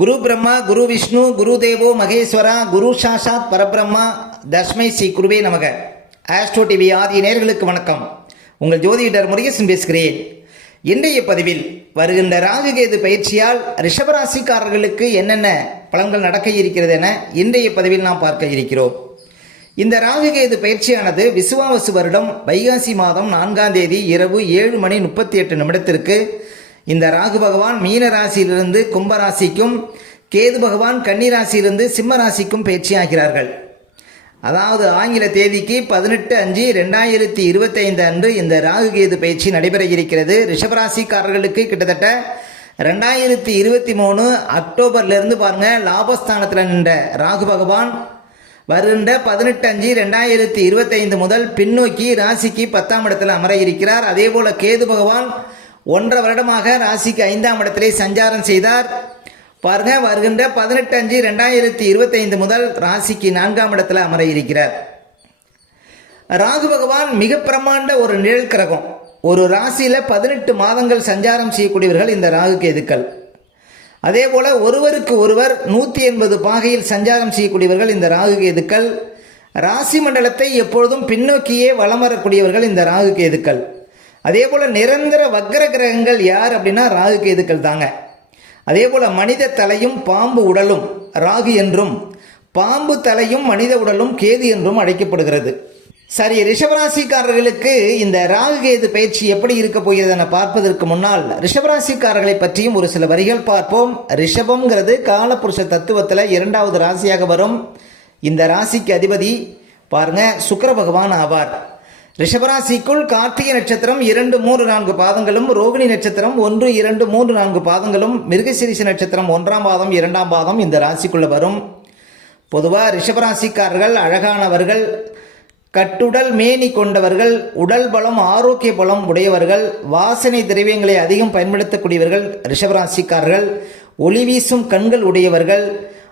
குரு பிரம்மா குரு விஷ்ணு குரு தேவோ மகேஸ்வரா குரு சாஷாத் பரபிரம்மா தஸ்மை ஸ்ரீ குருவே நமக. ஆஸ்ட்ரோ டிவி ஆதி நேர்களுக்கு வணக்கம். உங்கள் ஜோதிடர் முருகேசன் பேசுகிறேன். இன்றைய பதிவில் வருகின்ற ராகுகேது பயிற்சியால் ரிஷபராசிக்காரர்களுக்கு என்னென்ன பலன்கள் நடக்க இருக்கிறது என இன்றைய பதிவில் நாம் பார்க்க இருக்கிறோம். இந்த ராகுகேது பயிற்சியானது விசுவாவசு வருடம் வைகாசி மாதம் நான்காம் தேதி இரவு ஏழு மணி முப்பத்தி எட்டு நிமிடத்திற்கு இந்த ராகு பகவான் மீன ராசியிலிருந்து கும்பராசிக்கும் கேது பகவான் கன்னி ராசியிலிருந்து சிம்ம ராசிக்கும் பயிற்சியாகிறார்கள். அதாவது ஆங்கில தேதிக்கு பதினெட்டு அஞ்சு ரெண்டாயிரத்தி இருபத்தைந்து அன்று இந்த ராகு கேது பயிற்சி நடைபெற இருக்கிறது ரிஷபராசிக்காரர்களுக்கு கிட்டத்தட்ட ரெண்டாயிரத்தி இருபத்தி மூணு அக்டோபர்லேருந்து பாருங்க லாபஸ்தானத்தில் நின்ற ராகு பகவான் வருகின்ற பதினெட்டு அஞ்சு ரெண்டாயிரத்தி இருபத்தைந்து முதல் பின்னோக்கி ராசிக்கு பத்தாம் இடத்தில் அமர இருக்கிறார். அதே போல கேது பகவான் ஒன்றரை வருடமாக ராசிக்கு ஐந்தாம் இடத்திலே சஞ்சாரம் செய்தார். பாருங்க வருகின்ற பதினெட்டு அஞ்சு ரெண்டாயிரத்தி இருபத்தைந்து முதல் ராசிக்கு நான்காம் இடத்துல அமர இருக்கிறார். ராகு பகவான் மிக பிரமாண்ட ஒரு நிழல் கிரகம். ஒரு ராசியில் பதினெட்டு மாதங்கள் சஞ்சாரம் செய்யக்கூடியவர்கள் இந்த ராகு கேதுக்கள். அதே போல ஒருவருக்கு ஒருவர் நூற்றி எண்பது பாகையில் சஞ்சாரம் செய்யக்கூடியவர்கள் இந்த ராகு கேதுக்கள். ராசி மண்டலத்தை எப்பொழுதும் பின்னோக்கியே வலம் வரக்கூடியவர்கள் இந்த ராகு கேதுக்கள். அதே போல் நிரந்தர வக்ர கிரகங்கள் யார் அப்படின்னா ராகு கேதுக்கள் தாங்க. அதே போல் மனித தலையும் பாம்பு உடலும் ராகு என்றும் பாம்பு தலையும் மனித உடலும் கேது என்றும் அழைக்கப்படுகிறது. சரி ரிஷபராசிக்காரர்களுக்கு இந்த ராகு கேது பயிற்சி எப்படி இருக்க போகிறது என பார்ப்பதற்கு முன்னால் ரிஷபராசிக்காரர்களை பற்றியும் ஒரு சில வரிகள் பார்ப்போம். ரிஷபம்ங்கிறது காலபுருஷ தத்துவத்தில் இரண்டாவது ராசியாக வரும். இந்த ராசிக்கு அதிபதி பாருங்க சுக்கர பகவான் ஆவார். ரிஷபராசிக்குள் கார்த்திகை நட்சத்திரம் இரண்டு மூன்று நான்கு பாதங்களும் ரோகிணி நட்சத்திரம் ஒன்று இரண்டு மூன்று நான்கு பாதங்களும் மிருகசிரிச நட்சத்திரம் ஒன்றாம் பாதம் இரண்டாம் பாதம் இந்த ராசிக்குள்ள வரும். பொதுவாக ரிஷபராசிக்காரர்கள் அழகானவர்கள் கட்டுடல் மேனி கொண்டவர்கள் உடல் பலம் ஆரோக்கிய பலம் உடையவர்கள் வாசனை திரவியங்களை அதிகம் பயன்படுத்தக்கூடியவர்கள் ரிஷபராசிக்காரர்கள் ஒளி வீசும் கண்கள் உடையவர்கள்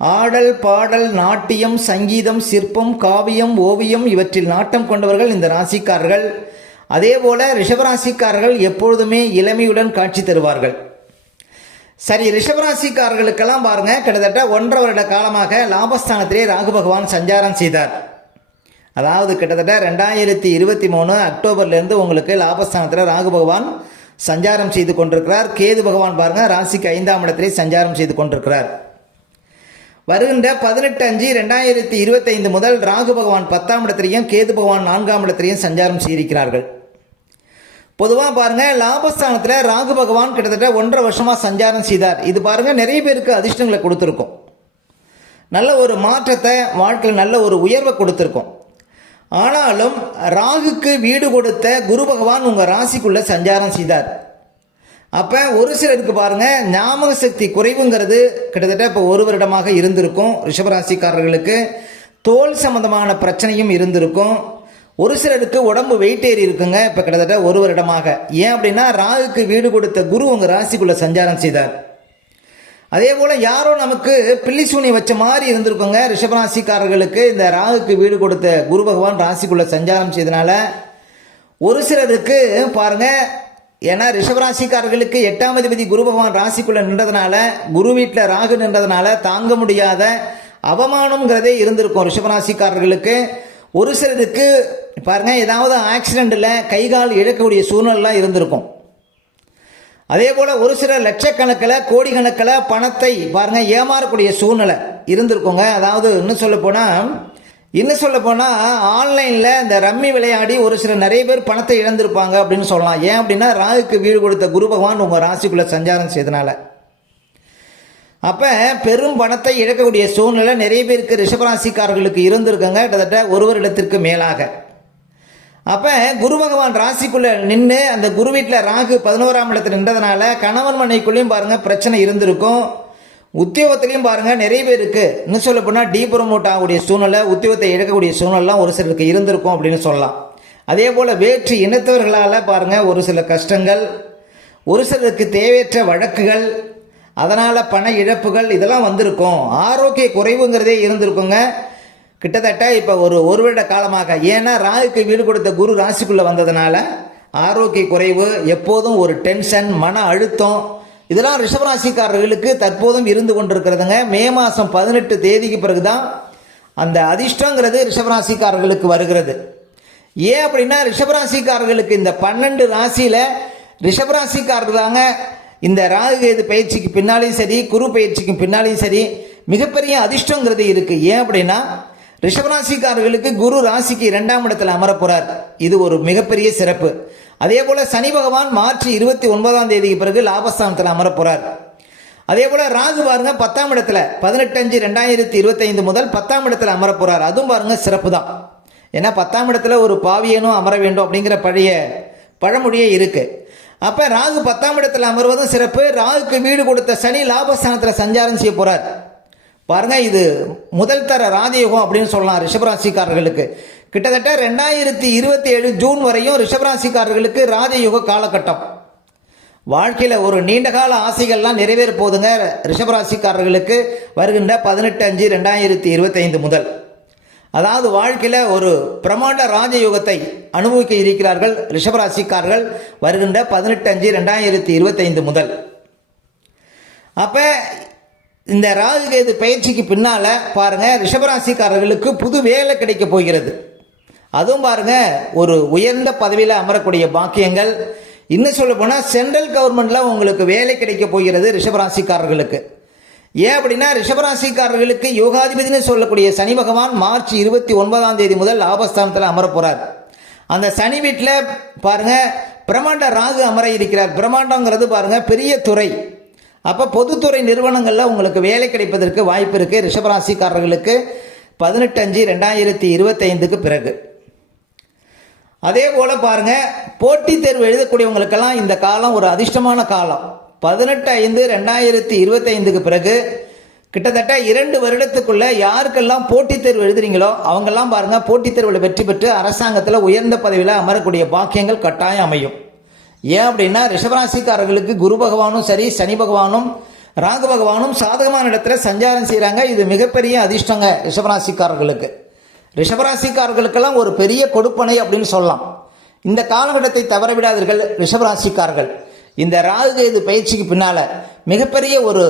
ஆடல் பாடல் நாட்டியம் சங்கீதம் சிற்பம் காவியம் ஓவியம் இவற்றில் நாட்டம் கொண்டவர்கள் இந்த ராசிக்காரர்கள். அதே போல ரிஷபராசிக்காரர்கள் எப்பொழுதுமே இளமையுடன் காட்சி தருவார்கள். சரி ரிஷபராசிக்காரர்களுக்கெல்லாம் பாருங்க கிட்டத்தட்ட ஒன்றரை வருட காலமாக லாபஸ்தானத்திலே ராகு பகவான் சஞ்சாரம் செய்தார். அதாவது கிட்டத்தட்ட ரெண்டாயிரத்தி இருபத்தி மூணு அக்டோபர்லேருந்து உங்களுக்கு லாபஸ்தானத்தில் ராகு பகவான் சஞ்சாரம் செய்து கொண்டிருக்கிறார். கேது பகவான் பாருங்க ராசிக்கு ஐந்தாம் இடத்திலே சஞ்சாரம் செய்து கொண்டிருக்கிறார். வருகின்ற பதினெட்டு அஞ்சு ரெண்டாயிரத்தி இருபத்தைந்து முதல் ராகு பகவான் பத்தாம் இடத்திலையும் கேது பகவான் நான்காம் இடத்திலையும் சஞ்சாரம் செய்திருக்கிறார்கள். பொதுவாக பாருங்கள் லாபஸ்தானத்தில் ராகு பகவான் கிட்டத்தட்ட ஒன்றரை வருஷமாக சஞ்சாரம் செய்தார். இது பாருங்கள் நிறைய பேருக்கு அதிர்ஷ்டங்களை கொடுத்துருக்கும். நல்ல ஒரு மாற்றத்தை வாழ்க்கையில் நல்ல ஒரு உயர்வை கொடுத்துருக்கோம். ஆனாலும் ராகுக்கு வீடு கொடுத்த குரு பகவான் உங்கள் ராசிக்குள்ளே சஞ்சாரம் செய்தார். அப்போ ஒரு சிலருக்கு பாருங்கள் ஞாபக சக்தி குறைவுங்கிறது கிட்டத்தட்ட இப்போ ஒரு வருடமாக இருந்திருக்கும் ரிஷபராசிக்காரர்களுக்கு. தோல் சம்பந்தமான பிரச்சனையும் இருந்திருக்கும். ஒரு சிலருக்கு உடம்பு வெயிட் ஏறி இருக்குங்க இப்போ கிட்டத்தட்ட ஒரு வருடமாக. ஏன் அப்படின்னா ராகுக்கு வீடு கொடுத்த குரு உங்கள் ராசிக்குள்ளே சஞ்சாரம் செய்தார். அதே போல் யாரோ நமக்கு பில்லி சூனி வச்ச மாதிரி இருந்திருக்குங்க ரிஷபராசிக்காரர்களுக்கு இந்த ராகுக்கு வீடு கொடுத்த குரு பகவான் ராசிக்குள்ளே சஞ்சாரம் செய்தனால. ஒரு சிலருக்கு பாருங்க ஏன்னா ரிஷபராசிக்காரர்களுக்கு எட்டாம் அதிபதி குரு பகவான் ராசிக்குள்ள நின்றதுனால குரு வீட்டில் ராகு நின்றதுனால தாங்க முடியாத அவமானம்ங்கிறதே இருந்திருக்கும் ரிஷபராசிக்காரர்களுக்கு. ஒரு சிலருக்கு பாருங்க ஏதாவது ஆக்சிடெண்ட்டில் கை கால் இழக்கக்கூடிய சூழ்நிலாம் இருந்திருக்கும். அதே போல் ஒரு சில லட்சக்கணக்கில் கோடிக்கணக்கில் பணத்தை பாருங்க ஏமாறக்கூடிய சூழ்நிலை இருந்திருக்குங்க. அதாவது இன்னும் சொல்ல போனால் இன்னும் சொல்ல போனால் ஆன்லைனில் இந்த ரம்மி விளையாடி ஒரு சில நிறைய பேர் பணத்தை இழந்திருப்பாங்க அப்படின்னு சொல்லலாம். ஏன் அப்படின்னா ராகுக்கு வீடு கொடுத்த குரு பகவான் உங்கள் ராசிக்குள்ளே சஞ்சாரம் செய்தனால. அப்போ பெரும் பணத்தை இழக்கக்கூடிய சூழ்நிலை நிறைய பேருக்கு ரிஷபராசிக்காரர்களுக்கு இருந்திருக்குங்க. கிட்டத்தட்ட ஒரு வருடத்திற்கு மேலாக. அப்போ குரு பகவான் ராசிக்குள்ளே நின்று அந்த குரு வீட்டில் ராகு பதினோராம் இடத்துல நின்றதுனால கணவன் மனைக்குள்ளேயும் பாருங்கள் பிரச்சனை இருந்திருக்கும். உத்தியோகத்திலையும் பாருங்கள் நிறைய பேருக்கு இன்னும் சொல்ல போனால் டீ ப்ரொமோட் ஆகக்கூடிய சூழ்நிலை உத்தியோகத்தை இழக்கக்கூடிய சூழ்நிலாம் ஒரு சிலருக்கு இருந்திருக்கும் அப்படின்னு சொல்லலாம். அதே போல் வேற்று இனத்தவர்களால் பாருங்கள் ஒரு சில கஷ்டங்கள் ஒரு சிலருக்கு தேவையற்ற வழக்குகள் அதனால் பண இழப்புகள் இதெல்லாம் வந்திருக்கும். ஆரோக்கிய குறைவுங்கிறதே இருந்திருக்குங்க. கிட்டத்தட்ட இப்போ ஒரு ஒரு வருட காலமாக. ஏன்னா ராகுக்கு வீடு கொடுத்த குரு ராசிக்குள்ளே வந்ததுனால ஆரோக்கிய குறைவு எப்போதும் ஒரு டென்ஷன் மன அழுத்தம் இதெல்லாம் ரிஷபராசிக்காரர்களுக்கு தற்போதும் இருந்து கொண்டிருக்கிறதுங்க. மே மாதம் பதினெட்டு தேதிக்கு பிறகுதான் அந்த அதிர்ஷ்டங்கிறது ரிஷபராசிக்காரர்களுக்கு வருகிறது. ஏன் அப்படின்னா ரிஷபராசிக்காரர்களுக்கு இந்த பன்னெண்டு ராசியில் ரிஷபராசிக்காரர் தாங்க. இந்த ராகுகேது பயிற்சிக்கு பின்னாலையும் சரி குரு பயிற்சிக்கு பின்னாலையும் சரி மிகப்பெரிய அதிர்ஷ்டங்கிறது இருக்குது ஏன் அப்படின்னா ரிஷபராசிக்காரர்களுக்கு குரு ராசிக்கு இரண்டாம் இடத்துல அமரப்போகிறார் இது ஒரு மிகப்பெரிய சிறப்பு. அதே போல சனி பகவான் மார்ச் இருபத்தி ஒன்பதாம் தேதிக்கு பிறகு லாபஸ்தானத்தில் அமர போறார். அதே போல ராகு பாருங்க பத்தாம் இடத்துல பதினெட்டு அஞ்சு ரெண்டாயிரத்தி இருபத்தைந்து முதல் பத்தாம் இடத்துல அமரப் போறார். அதுவும் பாருங்க சிறப்பு தான். ஏன்னா பத்தாம் இடத்துல ஒரு பாவியனும் அமர வேண்டும் அப்படிங்கிற பழைய பழமொழியே இருக்கு. அப்ப ராகு பத்தாம் இடத்துல அமர்வதும் சிறப்பு. ராகுக்கு வீடு கொடுத்த சனி லாபஸ்தானத்தில் சஞ்சாரம் செய்ய போறார். பாருங்க இது முதல் தர ராஜயோகம் அப்படின்னு சொல்லலாம் ரிஷபராசிக்காரர்களுக்கு. கிட்டத்தட்ட ரெண்டாயிரத்தி இருபத்தி ஏழு ஜூன் வரையும் ரிஷபராசிக்காரர்களுக்கு ராஜயோக காலகட்டம். வாழ்க்கையில் ஒரு நீண்டகால ஆசைகள்லாம் நிறைவேற போதுங்க ரிஷபராசிக்காரர்களுக்கு வருகின்ற பதினெட்டு அஞ்சு ரெண்டாயிரத்தி இருபத்தைந்து முதல். அதாவது வாழ்க்கையில் ஒரு பிரமாண்ட ராஜயோகத்தை அனுபவிக்க இருக்கிறார்கள் ரிஷபராசிக்காரர்கள் வருகின்ற பதினெட்டு அஞ்சு ரெண்டாயிரத்தி இருபத்தைந்து முதல். அப்போ இந்த ராகுகேது பயிற்சிக்கு பின்னால் பாருங்கள் ரிஷபராசிக்காரர்களுக்கு புது வேலை கிடைக்க போகிறது. அதுவும் பாருங்க ஒரு உயர்ந்த பதவியில் அமரக்கூடிய பாக்கியங்கள். இன்னும் சொல்ல போனால் சென்ட்ரல் கவர்மெண்ட்ல உங்களுக்கு வேலை கிடைக்க போகிறது ரிஷபராசிக்காரர்களுக்கு. ஏன் அப்படின்னா ரிஷபராசிக்காரர்களுக்கு யோகாதிபதினு சொல்லக்கூடிய சனி பகவான் மார்ச் இருபத்தி ஒன்பதாம் தேதி முதல் லாபஸ்தானத்தில் அமர அந்த சனி வீட்டில் பாருங்க பிரம்மாண்ட ராகு அமர இருக்கிறார். பிரம்மாண்டங்கிறது பாருங்க பெரிய துறை. அப்போ பொதுத்துறை நிறுவனங்களில் உங்களுக்கு வேலை கிடைப்பதற்கு வாய்ப்பு இருக்குது ரிஷபராசிக்காரர்களுக்கு. பதினெட்டு அஞ்சு ரெண்டாயிரத்தி இருபத்தைந்துக்கு பிறகு. அதே போல் பாருங்கள் போட்டித் தேர்வு எழுதக்கூடியவங்களுக்கெல்லாம் இந்த காலம் ஒரு அதிர்ஷ்டமான காலம். பதினெட்டு ஐந்து ரெண்டாயிரத்தி இருபத்தைந்துக்கு பிறகு கிட்டத்தட்ட இரண்டு வருடத்துக்குள்ள யாருக்கெல்லாம் போட்டித் தேர்வு எழுதுறீங்களோ அவங்கெல்லாம் பாருங்கள் போட்டித் தேர்வில் வெற்றி பெற்று அரசாங்கத்தில் உயர்ந்த பதவியில் அமரக்கூடிய பாக்கியங்கள் கட்டாயம் அமையும். ஏன் அப்படின்னா ரிஷபராசிக்காரர்களுக்கு குரு பகவானும் சரி சனி பகவானும் ராகு பகவானும் சாதகமான இடத்துல சஞ்சாரம் செய்கிறாங்க இது மிகப்பெரிய அதிர்ஷ்டங்க ரிஷபராசிக்காரர்களுக்கு. ரிஷபராசிக்காரர்களுக்கெல்லாம் ஒரு பெரிய கொடுப்பனை அப்படின்னு சொல்லலாம். இந்த காலகட்டத்தை தவற விடாதீர்கள் ரிஷபராசிக்காரர்கள். இந்த ராகுகேது பயிற்சிக்கு பின்னால் மிகப்பெரிய ஒரு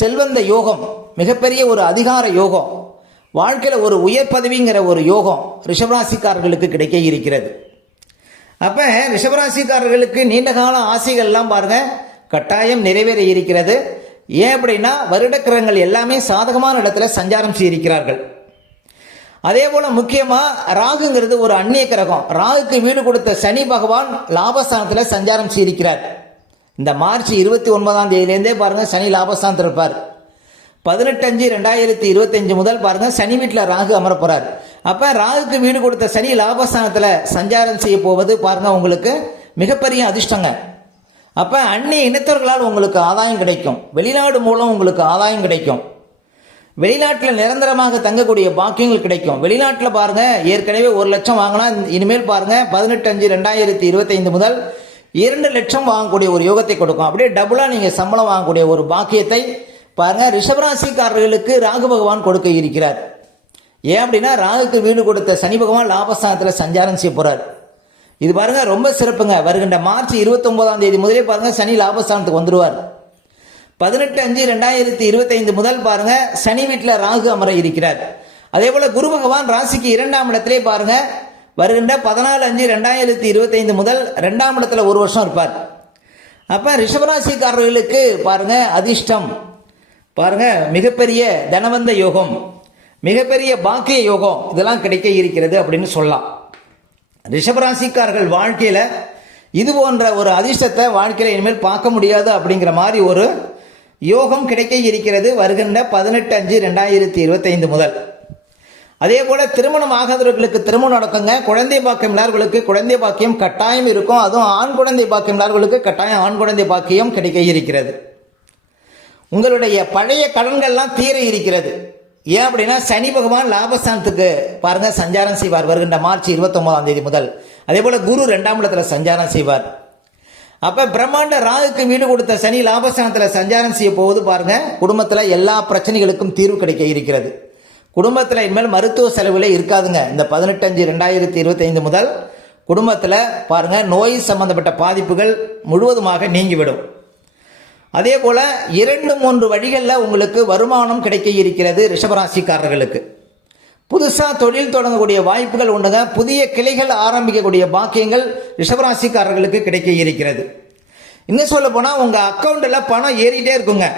செல்வந்த யோகம் மிகப்பெரிய ஒரு அதிகார யோகம் வாழ்க்கையில் ஒரு உயர் பதவிங்கிற ஒரு யோகம் ரிஷபராசிக்காரர்களுக்கு கிடைக்க இருக்கிறது. அப்போ ரிஷபராசிக்காரர்களுக்கு நீண்ட கால ஆசைகள்லாம் பாருங்க கட்டாயம் நிறைவேற இருக்கிறது. ஏன் அப்படின்னா வருடக்கிரகங்கள் எல்லாமே சாதகமான இடத்துல சஞ்சாரம் செய்திருக்கிறார்கள். அதே போல முக்கியமா ராகுங்கிறது ஒரு அந்நிய கிரகம். ராகுக்கு வீடு கொடுத்த சனி பகவான் லாபஸ்தானத்தில் சஞ்சாரம் செய்திருக்கிறார். இந்த மார்ச் இருபத்தி ஒன்பதாம் தேதியிலேருந்தே பாருங்க சனி லாபஸ்தானத்தில் இருப்பார். பதினெட்டஞ்சு ரெண்டாயிரத்தி இருபத்தஞ்சு முதல் பாருங்க சனி வீட்டில் ராகு அமர போகிறார் அப்ப ராகுக்கு வீடு கொடுத்த சனி லாபஸ்தானத்தில் சஞ்சாரம் செய்ய போவது பாருங்க உங்களுக்கு மிகப்பெரிய அதிர்ஷ்டங்க. அப்ப அந்நிய இனத்தவர்களால் உங்களுக்கு ஆதாயம் கிடைக்கும். வெளிநாடு மூலம் உங்களுக்கு ஆதாயம் கிடைக்கும். வெளிநாட்டில் நிரந்தரமாக தங்கக்கூடிய பாக்கியங்கள் கிடைக்கும். வெளிநாட்டில் பாருங்க ஏற்கனவே ஒரு லட்சம் வாங்கினா இனிமேல் பாருங்க பதினெட்டு அஞ்சு ரெண்டாயிரத்தி இருபத்தைந்து முதல் இரண்டு லட்சம் வாங்கக்கூடிய ஒரு யோகத்தை கொடுக்கும். அப்படியே டபுளா நீங்க சம்பளம் வாங்கக்கூடிய ஒரு பாக்கியத்தை பாருங்க ரிஷபராசிக்காரர்களுக்கு ராகு பகவான் கொடுக்க இருக்கிறார். ஏன் அப்படின்னா ராகுக்கு வீடு கொடுத்த சனி பகவான் லாபஸ்தானத்தில் சஞ்சாரம் செய்ய போறார். இது பாருங்க ரொம்ப சிறப்புங்க. வருகின்ற மார்ச் இருபத்தி ஒன்பதாம் தேதி முதலே பாருங்க சனி லாபஸ்தானத்துக்கு வந்துருவார். பதினெட்டு அஞ்சு ரெண்டாயிரத்தி இருபத்தைந்து முதல் பாருங்க சனி வீட்டில் ராகு அமர இருக்கிறார். அதே போல குரு பகவான் ராசிக்கு இரண்டாம் இடத்திலே பாருங்க வருகின்ற பதினாலு அஞ்சு ரெண்டாயிரத்தி இருபத்தைந்து முதல் ரெண்டாம் இடத்துல ஒரு வருஷம் இருப்பார். அப்ப ரிஷபராசிக்காரர்களுக்கு பாருங்க அதிர்ஷ்டம். பாருங்க மிகப்பெரிய தனவந்த யோகம் மிகப்பெரிய பாக்கிய யோகம் இதெல்லாம் கிடைக்க இருக்கிறது அப்படின்னு சொல்லலாம். ரிஷபராசிக்காரர்கள் வாழ்க்கையில இது போன்ற ஒரு அதிர்ஷ்டத்தை வாழ்க்கையில இனிமேல் பார்க்க முடியாது அப்படிங்கிற மாதிரி ஒரு யோகம் கிடைக்க இருக்கிறது வருகின்ற பதினெட்டு அஞ்சு ரெண்டாயிரத்தி இருபத்தைந்து முதல். அதே போல திருமணம் ஆகாதவர்களுக்கு திருமணம் நடக்குங்க. குழந்தை பாக்கியம் இல்லாதவர்களுக்கு குழந்தை பாக்கியம் கட்டாயம் இருக்கும். அதுவும் ஆண் குழந்தை பாக்கியம் இல்லாதவர்களுக்கு கட்டாயம் ஆண் குழந்தை பாக்கியம் கிடைக்க இருக்கிறது. உங்களுடைய பழைய கடன்கள்லாம் தீர இருக்கிறது. ஏன் அப்படின்னா சனி பகவான் லாபஸ்தானத்துக்கு பாருங்க சஞ்சாரம் செய்வார் வருகின்ற மார்ச் இருபத்தி ஒன்பதாம் தேதி முதல். அதே போல குரு ரெண்டாம் இடத்துல சஞ்சாரம் செய்வார். அப்ப பிரம்மாண்ட ராகுக்கு வீடு கொடுத்த சனி லாபஸ்தானத்தில் சஞ்சாரம் செய்ய போகுது பாருங்க. குடும்பத்தில் எல்லா பிரச்சனைகளுக்கும் தீர்வு கிடைக்க இருக்கிறது. குடும்பத்தில் இனிமேல் மருத்துவ செலவில் இருக்காதுங்க. இந்த பதினெட்டு அஞ்சு ரெண்டாயிரத்தி இருபத்தைந்து முதல் குடும்பத்தில் பாருங்க நோய் சம்பந்தப்பட்ட பாதிப்புகள் முழுவதுமாக நீங்கிவிடும். அதே போல இரண்டு மூன்று வழிகளில் உங்களுக்கு வருமானம் கிடைக்க இருக்கிறது ரிஷபராசிக்காரர்களுக்கு. புதுசாக தொழில் தொடங்கக்கூடிய வாய்ப்புகள் உண்டுங்க புதிய கிளைகள் ஆரம்பிக்கக்கூடிய பாக்கியங்கள் ரிஷபராசிக்காரர்களுக்கு கிடைக்க இருக்கிறது. இன்னும் சொல்ல போனால் உங்கள் அக்கௌண்ட்டில் பணம் ஏறிட்டே இருக்குங்க.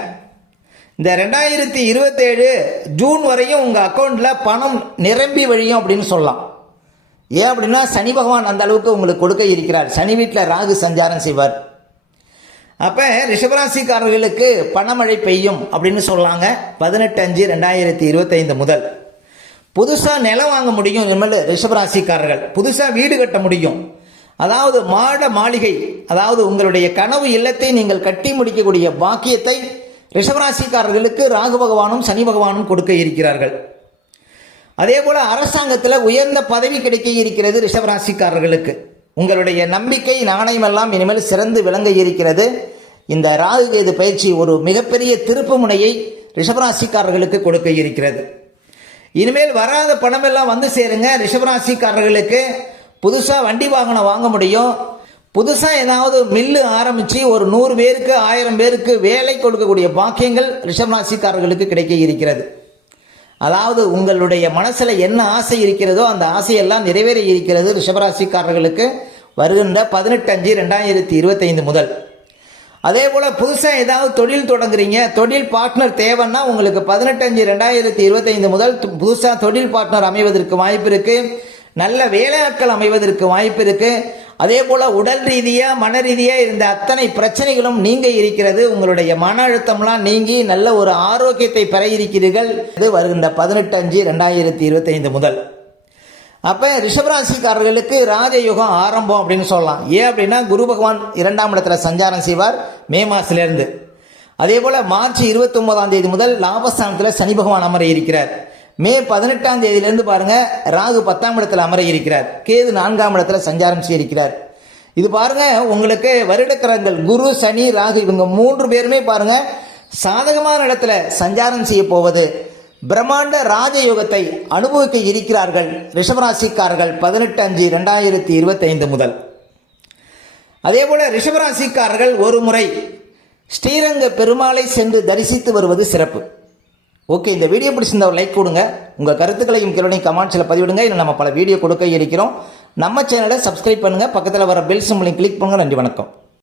இந்த ரெண்டாயிரத்தி இருபத்தேழு ஜூன் வரையும் உங்கள் அக்கௌண்ட்டில் பணம் நிரம்பி வழியும் அப்படின்னு சொல்லலாம். ஏன் அப்படின்னா சனி பகவான் அந்த அளவுக்கு உங்களுக்கு கொடுக்க இருக்கிறார். சனி வீட்டில் ராகு சஞ்சாரம் செய்வார். அப்போ ரிஷபராசிக்காரர்களுக்கு பணமழை பெய்யும் அப்படின்னு சொல்லாங்க. பதினெட்டு அஞ்சு ரெண்டாயிரத்தி இருபத்தைந்து முதல். புதுசாக நிலம் வாங்க முடியும். இனிமேல் ரிஷபராசிக்காரர்கள். புதுசாக வீடு கட்ட முடியும். அதாவது மாட மாளிகை அதாவது உங்களுடைய கனவு இல்லத்தை நீங்கள் கட்டி முடிக்கக்கூடிய பாக்கியத்தை ரிஷபராசிக்காரர்களுக்கு ராகு பகவானும் சனி பகவானும் கொடுக்க இருக்கிறார்கள். அதே போல் அரசாங்கத்தில் உயர்ந்த பதவி கிடைக்க இருக்கிறது ரிஷபராசிக்காரர்களுக்கு. உங்களுடைய நம்பிக்கை நாணயமெல்லாம் இனிமேல் சிறந்து விளங்க இருக்கிறது. இந்த ராகு கேது பயிற்சி ஒரு மிகப்பெரிய திருப்பு முனையை ரிஷபராசிக்காரர்களுக்கு கொடுக்க இருக்கிறது. இனிமேல் வராத பணமெல்லாம் வந்து சேருங்க ரிஷபராசிக்காரர்களுக்கு. புதுசாக வண்டி வாகனம் வாங்க முடியும். புதுசாக ஏதாவது மில்லு ஆரம்பித்து ஒரு நூறு பேருக்கு ஆயிரம் பேருக்கு வேலை கொடுக்கக்கூடிய பாக்கியங்கள் ரிஷபராசிக்காரர்களுக்கு கிடைக்க இருக்கிறது. அதாவது உங்களுடைய மனசில் என்ன ஆசை இருக்கிறதோ அந்த ஆசையெல்லாம் நிறைவேற இருக்கிறது ரிஷபராசிக்காரர்களுக்கு. வருகின்ற பதினெட்டு அஞ்சு ரெண்டாயிரத்தி இருபத்தைந்து முதல். அதே போல் புதுசாக ஏதாவது தொழில் தொடங்குறீங்க தொழில் பார்ட்னர் தேவைன்னா உங்களுக்கு பதினெட்டஞ்சு ரெண்டாயிரத்தி இருபத்தைந்து முதல் புதுசாக தொழில் பார்ட்னர் அமைவதற்கு வாய்ப்பு இருக்குது நல்ல வேலையாட்கள் அமைவதற்கு வாய்ப்பு இருக்குது அதே போல் உடல் ரீதியாக மன ரீதியாக இருந்த அத்தனை பிரச்சனைகளும் நீங்க இருக்கிறது. உங்களுடைய மன அழுத்தம்லாம் நீங்கி நல்ல ஒரு ஆரோக்கியத்தை பெற இருக்கிறீர்கள். இது வருகின்ற பதினெட்டு அஞ்சு ரெண்டாயிரத்தி இருபத்தைந்து முதல். அப்போ ரிஷபராசிக்காரர்களுக்கு ராஜயுகம் ஆரம்பம் அப்படின்னு சொல்லலாம். ஏன் அப்படின்னா குரு பகவான் இரண்டாம் இடத்துல சஞ்சாரம் செய்வார் மே மாதத்துலேருந்து அதே போல் மார்ச் இருபத்தொம்போதாம் தேதி முதல் லாபஸ்தானத்தில் சனி பகவான் அமர இருக்கிறார். மே பதினெட்டாம் தேதியிலேருந்து பாருங்கள் ராகு பத்தாம் இடத்துல அமர இருக்கிறார். கேது நான்காம் இடத்துல சஞ்சாரம் செய்திருக்கிறார். இது பாருங்கள் உங்களுக்கு வருடக்கிரங்கள் குரு சனி ராகு இவங்க மூன்று பேருமே பாருங்க சாதகமான இடத்துல சஞ்சாரம் செய்ய போவது. பிரம்மாண்ட ராஜயோகத்தை அனுபவிக்க இருக்கிறார்கள் ரிஷபராசிக்காரர்கள் பதினெட்டு அஞ்சு ரெண்டாயிரத்தி இருபத்தைந்து முதல். அதே போல ரிஷபராசிக்காரர்கள் ஒரு முறை ஸ்ரீரங்க பெருமாளை சென்று தரிசித்து வருவது சிறப்பு. ஓகே இந்த வீடியோ பிடிச்சிருந்த ஒரு லைக் கொடுங்க. உங்கள் கருத்துக்களையும் கேள்வியும் கமெண்ட்ஸில் பதிவிடுங்க. இல்லை நம்ம பல வீடியோ கொடுக்க இருக்கிறோம். நம்ம சேனலை சப்ஸ்கிரைப் பண்ணுங்கள் பக்கத்தில் வர பெல் சிம்பிளையும் கிளிக் பண்ணுங்கள் நன்றி வணக்கம்.